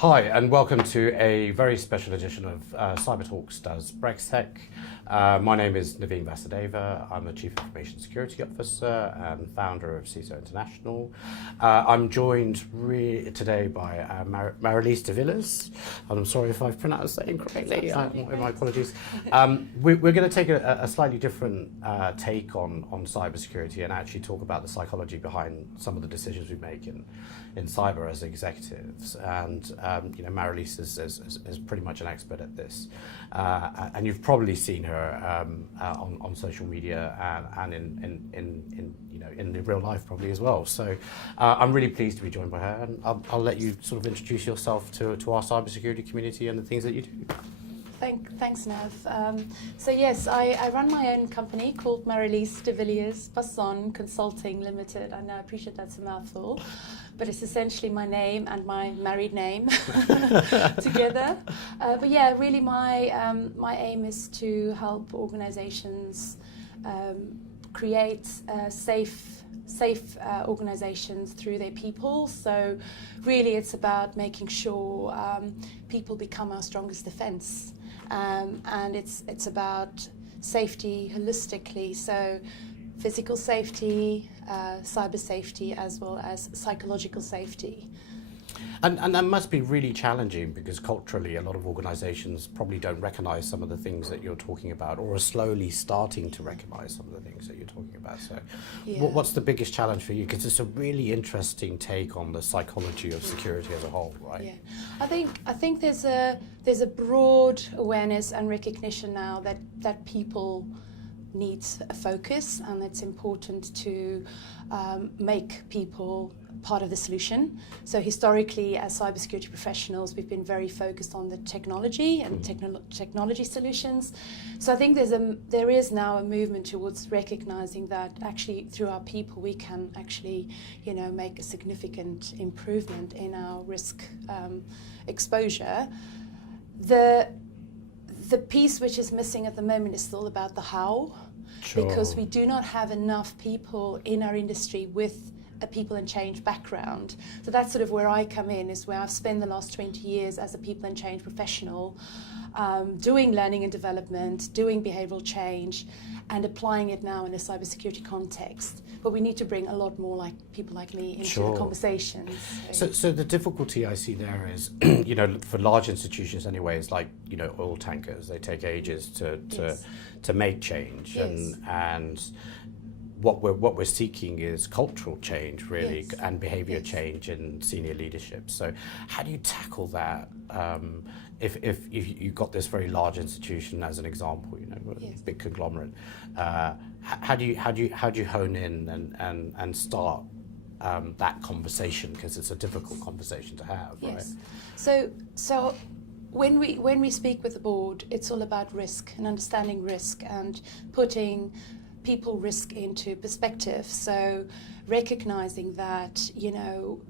Hi, and welcome to a very special edition of Cybertalks does Brexsec. My name is Naveen Vasudeva. I'm the Chief Information Security Officer and founder of CISO International. I'm joined today by Marilise de Villiers. I'm sorry if I've pronounced that incorrectly. My apologies. We're going to take a slightly different take on cybersecurity and actually talk about the psychology behind some of the decisions we make in cyber as executives. And Marilise is pretty much an expert at this, and you've probably seen her on social media and in the real life probably as well. So I'm really pleased to be joined by her, and I'll let you sort of introduce yourself to our cybersecurity community and the things that you do. Thanks, Nav. So yes, I run my own company called Marilise de Villiers Consulting Limited. I know, I appreciate that's a mouthful, but it's essentially my name and my married name together. But yeah, really my aim is to help organizations create safe organizations through their people. So really it's about making sure people become our strongest defense. And it's about safety holistically, so physical safety, cyber safety, as well as psychological safety. And that must be really challenging because culturally a lot of organizations probably don't recognize some of the things that you're talking about, or are slowly starting to recognize some of the things that you're talking about. So yeah. What's the biggest challenge for you? Because it's a really interesting take on the psychology of security as a whole, right? Yeah, I think there's a broad awareness and recognition now that people need a focus, and it's important to make people part of the solution. So historically, as cybersecurity professionals, we've been very focused on the technology and technology solutions. So I think there is now a movement towards recognizing that actually through our people we can actually make a significant improvement in our risk exposure. The piece which is missing at the moment is still about the how. Sure. Because we do not have enough people in our industry with a people and change background. So that's sort of where I come in, is where I've spent the last 20 years as a people and change professional, doing learning and development, doing behavioral change, and applying it now in a cybersecurity context. But we need to bring a lot more people like me into Sure. the conversations. So the difficulty I see there is, for large institutions anyway, is like, oil tankers. They take ages to make change, yes. and what we're seeking is cultural change, really, yes. and behavior yes. change in senior leadership. So how do you tackle that? If you've got this very large institution as an example, yes. big conglomerate, how do you hone in and start that conversation, because it's a difficult conversation to have, yes. right? So when we speak with the board, it's all about risk and understanding risk and putting people risk into perspective. So recognizing that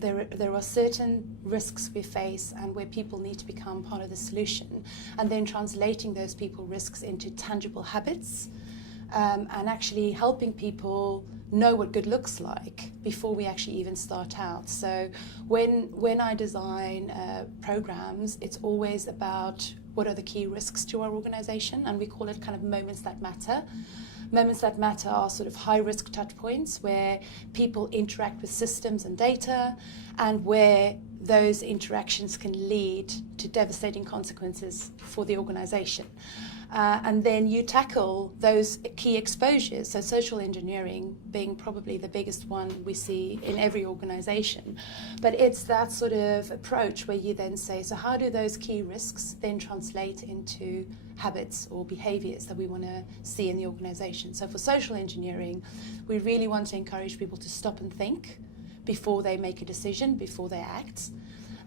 there are certain risks we face and where people need to become part of the solution, and then translating those people risks into tangible habits, and actually helping people know what good looks like before we actually even start out. So when I design programs, it's always about what are the key risks to our organization, and we call it kind of moments that matter. Moments that matter are sort of high-risk touch points where people interact with systems and data, and where those interactions can lead to devastating consequences for the organization. And then you tackle those key exposures, so social engineering being probably the biggest one we see in every organization. But it's that sort of approach where you then say, so how do those key risks then translate into habits or behaviors that we want to see in the organization? So for social engineering, we really want to encourage people to stop and think before they make a decision, before they act.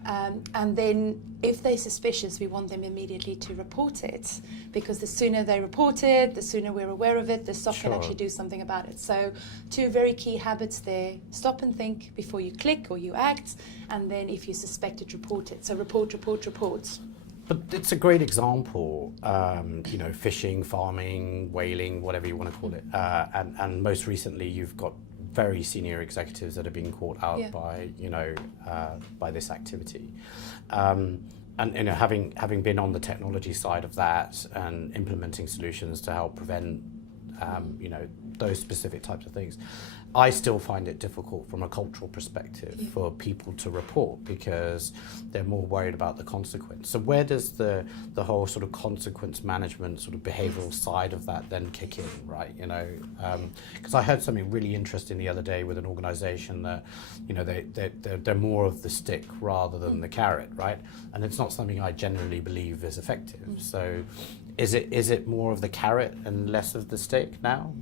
And then if they're suspicious, we want them immediately to report it, because the sooner they report it, the sooner we're aware of it, the SOC Sure. can actually do something about it. So two very key habits there: stop and think before you click or you act, and then if you suspect it, report it. So report. But it's a great example, fishing, farming, whaling, whatever you want to call it. And most recently you've got very senior executives that are being caught out Yeah. by, by this activity. And having been on the technology side of that and implementing solutions to help prevent, those specific types of things, I still find it difficult from a cultural perspective for people to report because they're more worried about the consequence. So where does the whole sort of consequence management, sort of behavioural side of that then kick in, right? Because I heard something really interesting the other day with an organisation that, they're more of the stick rather than the carrot, right? And it's not something I generally believe is effective. So is it more of the carrot and less of the stick now?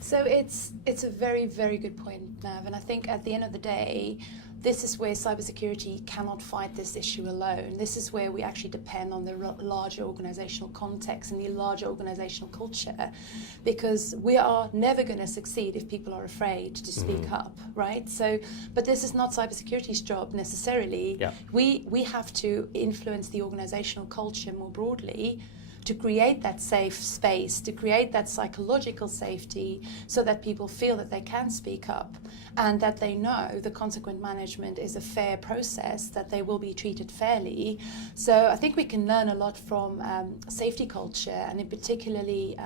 So it's a very, very good point, Nav, and I think at the end of the day, this is where cybersecurity cannot fight this issue alone. This is where we actually depend on the larger organizational context and the larger organizational culture, because we are never going to succeed if people are afraid to speak up, right? So, but this is not cybersecurity's job necessarily. Yeah. We have to influence the organizational culture more broadly to create that safe space, to create that psychological safety so that people feel that they can speak up and that they know the consequent management is a fair process, that they will be treated fairly. So I think we can learn a lot from safety culture, and in particularly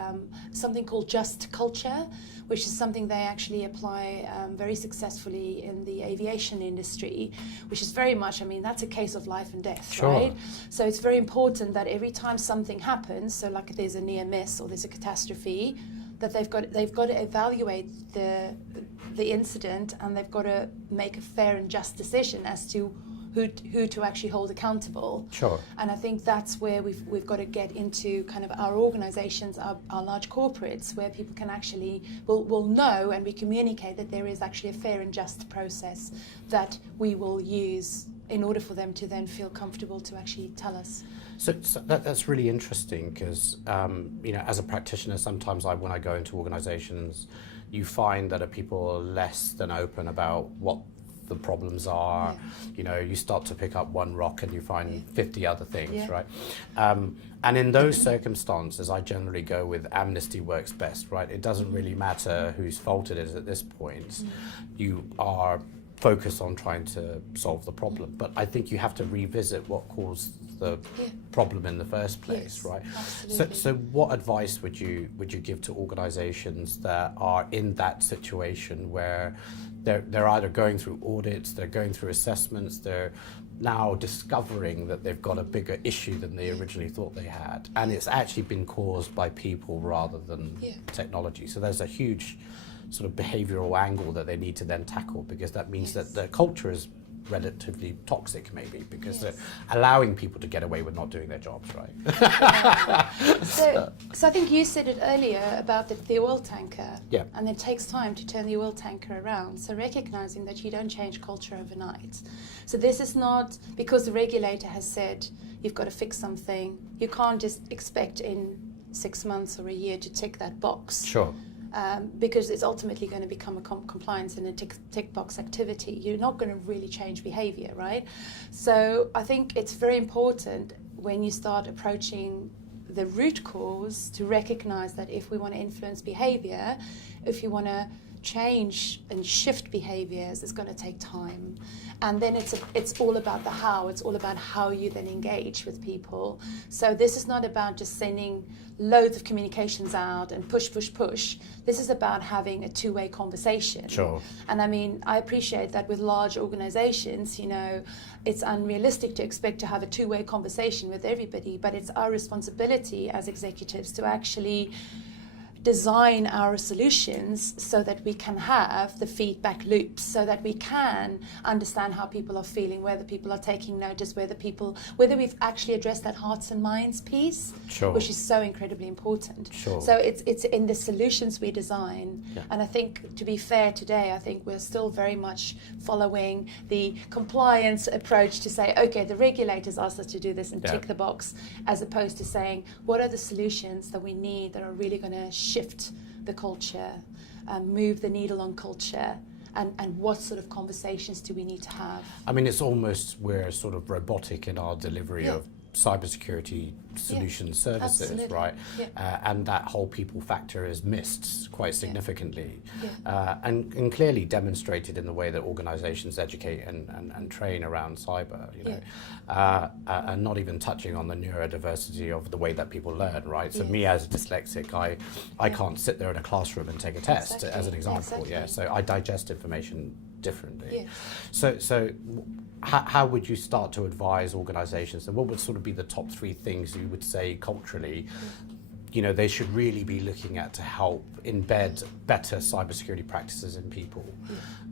something called just culture, which is something they actually apply very successfully in the aviation industry, which is very much, that's a case of life and death, Sure. right? So it's very important that every time something happens, so like there's a near miss or there's a catastrophe, that they've got to evaluate the incident, and they've got to make a fair and just decision as to who to actually hold accountable. Sure. And I think that's where we've got to get into kind of our organizations, our large corporates, where people can actually will know, and we communicate that there is actually a fair and just process that we will use in order for them to then feel comfortable to actually tell us. So that's really interesting because, as a practitioner, sometimes when I go into organizations, you find that people are less than open about what the problems are. You start to pick up one rock and you find 50 other things, right? And in those circumstances, I generally go with amnesty works best, right? It doesn't really matter whose fault it is at this point. You are focused on trying to solve the problem, but I think you have to revisit what caused the problem in the first place, right? Absolutely. So what advice would you give to organizations that are in that situation where they're either going through audits, they're going through assessments, they're now discovering that they've got a bigger issue than they originally thought they had, and it's actually been caused by people rather than technology. So there's a huge sort of behavioral angle that they need to then tackle, because that means that the culture is relatively toxic, maybe, because they're allowing people to get away with not doing their jobs, right? So I think you said it earlier about the oil tanker, and it takes time to turn the oil tanker around. So recognizing that you don't change culture overnight. So this is not because the regulator has said you've got to fix something. You can't just expect in 6 months or a year to tick that box. Sure. Because it's ultimately going to become a compliance and a tick box activity. You're not going to really change behavior, right? So I think it's very important when you start approaching the root cause to recognize that if we want to influence behavior, if you want to change and shift behaviors, it's going to take time. And then it's all about the how. It's all about how you then engage with people. So this is not about just sending loads of communications out and push. This is about having a two-way conversation. Sure. And I appreciate that with large organizations, it's unrealistic to expect to have a two-way conversation with everybody, but it's our responsibility as executives to actually design our solutions so that we can have the feedback loops, so that we can understand how people are feeling, whether people are taking notice, whether we've actually addressed that hearts and minds piece, which is so incredibly important. So it's in the solutions we design. And I think, to be fair today, I think we're still very much following the compliance approach to say, okay, the regulators asked us to do this and tick the box, as opposed to saying, what are the solutions that we need that are really going to shift the culture, move the needle on culture, and what sort of conversations do we need to have? It's almost, we're sort of robotic in our delivery of cybersecurity solution services, absolutely. right? Yeah. And that whole people factor is missed quite significantly, Yeah. and clearly demonstrated in the way that organisations educate and train around cyber, you know, and not even touching on the neurodiversity of the way that people learn, right? So me as a dyslexic, I can't sit there in a classroom and take a test, as an example, so I digest information differently. So how would you start to advise organisations, and what would sort of be the top 3 things you would say culturally, you know, they should really be looking at to help embed better cybersecurity practices in people?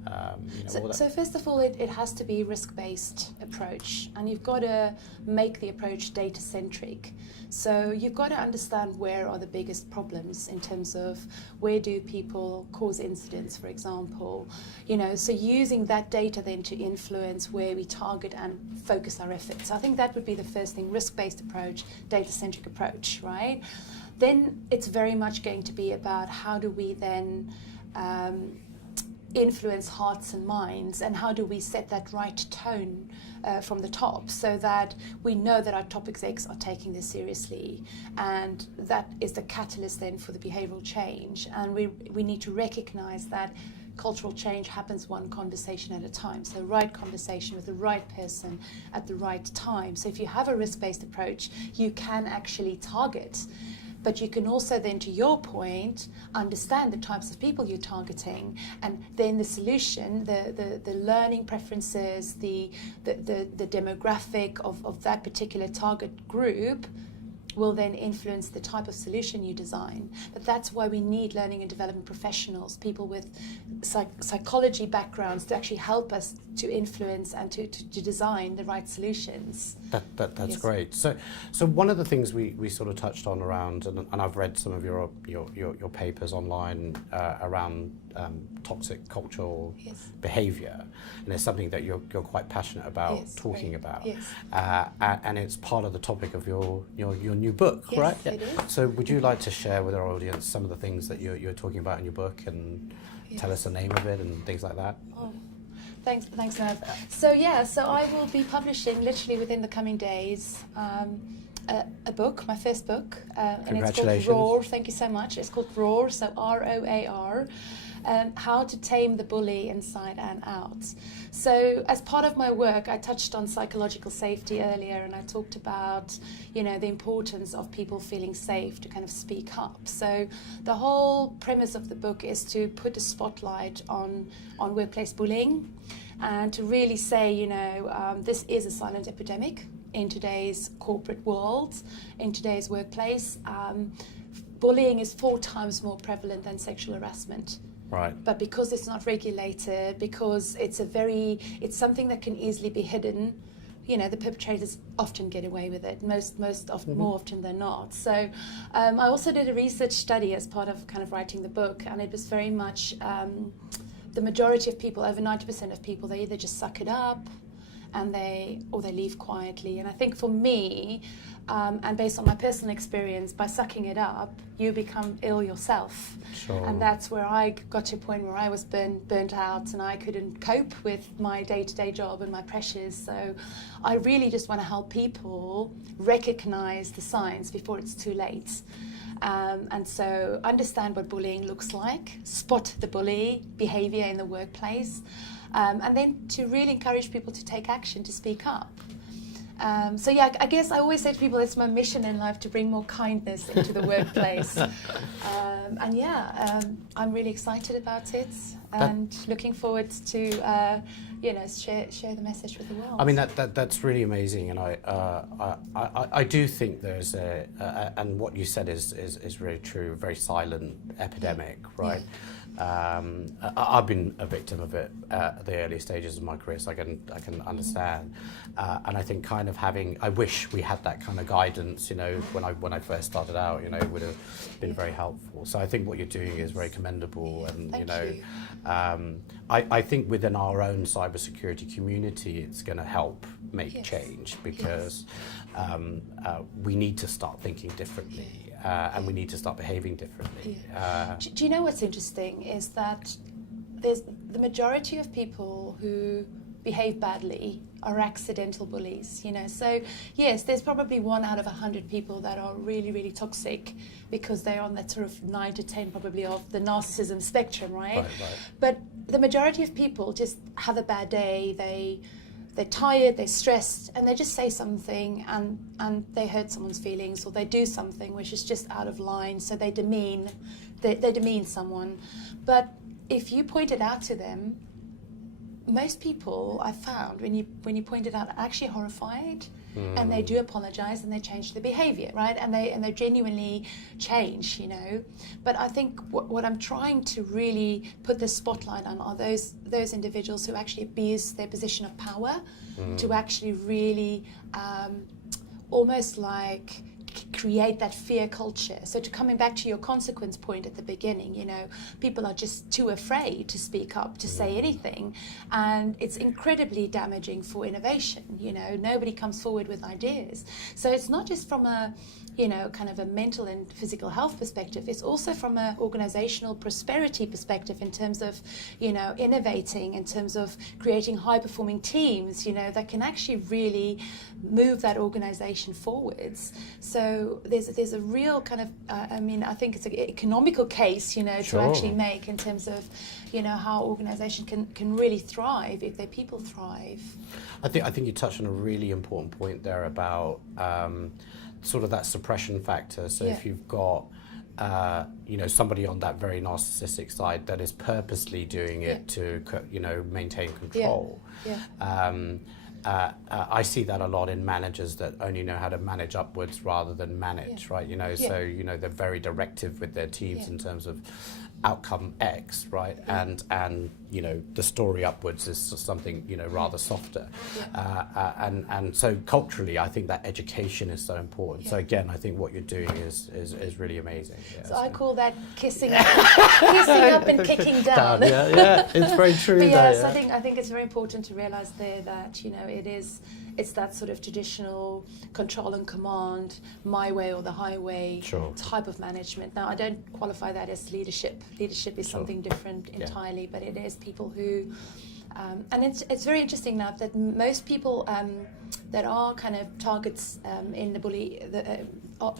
You know, so first of all, it has to be risk-based approach, and you've got to make the approach data-centric. So you've got to understand where are the biggest problems in terms of where do people cause incidents, for example. You know, so using that data then to influence where we target and focus our efforts. I think that would be the first thing: risk-based approach, data-centric approach, right? Then it's very much going to be about how do we then influence hearts and minds, and how do we set that right tone from the top, so that we know that our top execs are taking this seriously, and that is the catalyst then for the behavioural change. And we need to recognise that cultural change happens one conversation at a time. So right conversation with the right person at the right time. So if you have a risk-based approach, you can actually target. But you can also then, to your point, understand the types of people you're targeting, and then the solution, the learning preferences, the demographic of that particular target group will then influence the type of solution you design. But that's why we need learning and development professionals, people with psychology backgrounds, to actually help us to influence and to design the right solutions. That's great. So one of the things we sort of touched on around, and I've read some of your papers online around toxic cultural behaviour, and it's something that you're quite passionate about talking about. And it's part of the topic of your new book, right? It is. So would you like to share with our audience some of the things that you're talking about in your book, and tell us the name of it and things like that? Thanks, Nav. So I will be publishing literally within the coming days a book, my first book, and it's called Roar. Thank you so much. It's called Roar, so ROAR. How to tame the bully inside and out. So as part of my work, I touched on psychological safety earlier, and I talked about, you know, the importance of people feeling safe to kind of speak up. So the whole premise of the book is to put a spotlight on workplace bullying, and to really say, you know, this is a silent epidemic in today's corporate world, in today's workplace. Bullying is 4 times more prevalent than sexual harassment. Right. But because it's not regulated, because it's something that can easily be hidden, you know, the perpetrators often get away with it, more often than not. So I also did a research study as part of kind of writing the book, and it was very much the majority of people, over 90% of people, they either just suck it up and they leave quietly. And I think for me, and based on my personal experience, by sucking it up, you become ill yourself. Sure. And that's where I got to a point where I was burnt out, and I couldn't cope with my day-to-day job and my pressures. So I really just want to help people recognize the signs before it's too late. And so understand what bullying looks like, spot the bully behavior in the workplace, and then to really encourage people to take action, to speak up. I guess I always say to people, it's my mission in life to bring more kindness into the workplace. I'm really excited about it, and looking forward to share the message with the world. I mean, that's really amazing, and I do think there's and what you said is really true, a very silent epidemic, right? I've been a victim of it at the early stages of my career, so I can understand. And I think kind of I wish we had that kind of guidance, you know, when I first started out, you know, it would have been very helpful. So I think what you're doing is very commendable, and Thank you. I think within our own cybersecurity community, it's going to help make change, because we need to start thinking differently. And we need to start behaving differently. Do you know what's interesting is that there's the majority of people who behave badly are accidental bullies, you know. So yes, there's probably 1 out of 100 people that are really, really toxic because they're on that sort of 9 to 10 probably of the narcissism spectrum, right? But the majority of people just have a bad day, they're tired, they're stressed, and they just say something and they hurt someone's feelings, or they do something which is just out of line, so they demean someone. But if you point it out to them, most people I found when you point it out are actually horrified, and they do apologize and they change the behavior, right? And they genuinely change, you know. But I think what I'm trying to really put the spotlight on are those individuals who actually abuse their position of power to actually really almost like create that fear culture. So to coming back to your consequence point at the beginning, you know, people are just too afraid to speak up, to say anything, and it's incredibly damaging for innovation. You know, nobody comes forward with ideas. So it's not just from a, you know, kind of a mental and physical health perspective, it's also from an organizational prosperity perspective in terms of, you know, innovating, in terms of creating high performing teams, you know, that can actually really move that organization forwards. So there's a real kind of, I think it's an economical case, you know, to actually make in terms of, you know, how organization can really thrive if their people thrive. I think you touched on a really important point there about sort of that suppression factor. So if you've got you know, somebody on that very narcissistic side that is purposely doing it to, you know, maintain control. I see that a lot in managers that only know how to manage upwards rather than manage, right? You know, so, you know, they're very directive with their teams in terms of outcome X, right? And you know, the story upwards is something, you know, rather softer. And so culturally, I think that education is so important. So again, I think what you're doing is really amazing. So I call that kissing up and kicking down. Yeah, it's very true. But yes, I think it's very important to realize there that, you know, it's that sort of traditional control and command, my way or the highway type of management. Now, I don't qualify that as leadership. Leadership is something different entirely, but it is people who, and it's very interesting now that most people that are kind of targets in the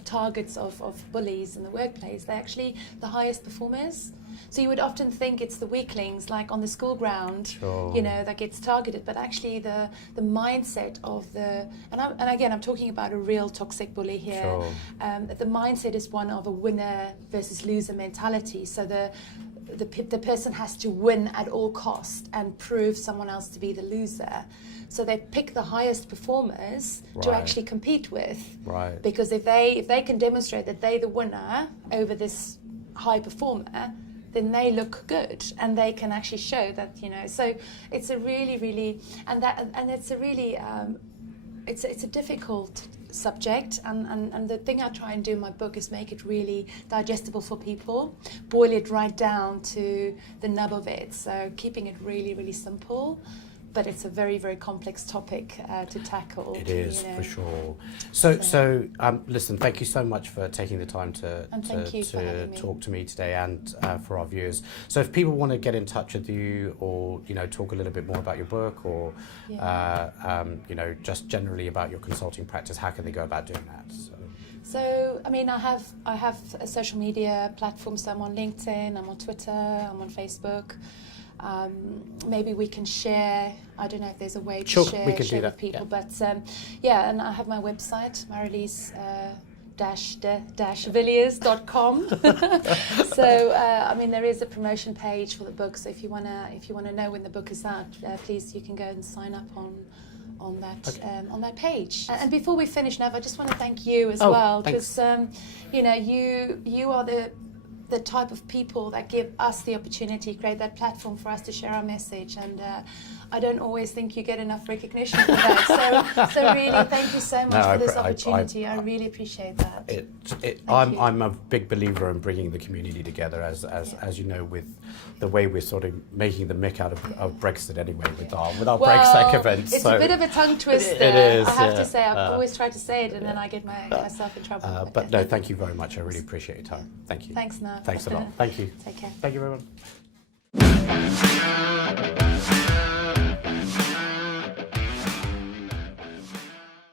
targets of bullies in the workplace, they're actually the highest performers. So you would often think it's the weaklings, like on the school ground, you know, that gets targeted. But actually, the mindset of and again, I'm talking about a real toxic bully here. The mindset is one of a winner versus loser mentality. So the person has to win at all cost and prove someone else to be the loser. So they pick the highest performers to actually compete with. Because if they can demonstrate that they're the winner over this high performer, then they look good and they can actually show that, you know. So it's a really and it's a really it's a difficult subject, and the thing I try and do in my book is make it really digestible for people, boil it right down to the nub of it, so keeping it really simple. But it's a very, very complex topic to tackle. It is, you know. For sure. So listen, thank you so much for taking the time to talk to me today and for our viewers. So if people want to get in touch with you, or, you know, talk a little bit more about your book, or you know, just generally about your consulting practice, how can they go about doing that? So I mean, I have a social media platform. So I'm on LinkedIn, I'm on Twitter, I'm on Facebook. Maybe we can share. I don't know if there's a way to share with people, but and I have my website, Marilise Villiers.com. So I mean, there is a promotion page for the book. So if you wanna know when the book is out, please, you can go and sign up on that page. And before we finish, Nav, I just want to thank you as well, because you know, you are the type of people that give us the opportunity, create that platform for us to share our message, and I don't always think you get enough recognition for that. So really, thank you so much for this opportunity. I really appreciate that. I'm a big believer in bringing the community together, as you know, with the way we're sort of making the mick out of Brexit anyway with our Brexsec events. It's a bit of a tongue twister. It is. I have to say, I've always tried to say it, and then I get myself in trouble. But no, thank you very much. I really appreciate your time. Thank you. Thanks, Nav. Thanks a lot. Thank you. Take care. Thank you very much.